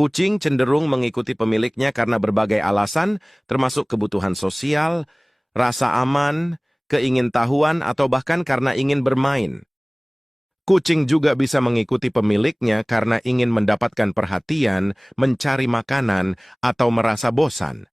Kucing cenderung mengikuti pemiliknya karena berbagai alasan, termasuk kebutuhan sosial, rasa aman, keingintahuan, atau bahkan karena ingin bermain. Kucing juga bisa mengikuti pemiliknya karena ingin mendapatkan perhatian, mencari makanan, atau merasa bosan.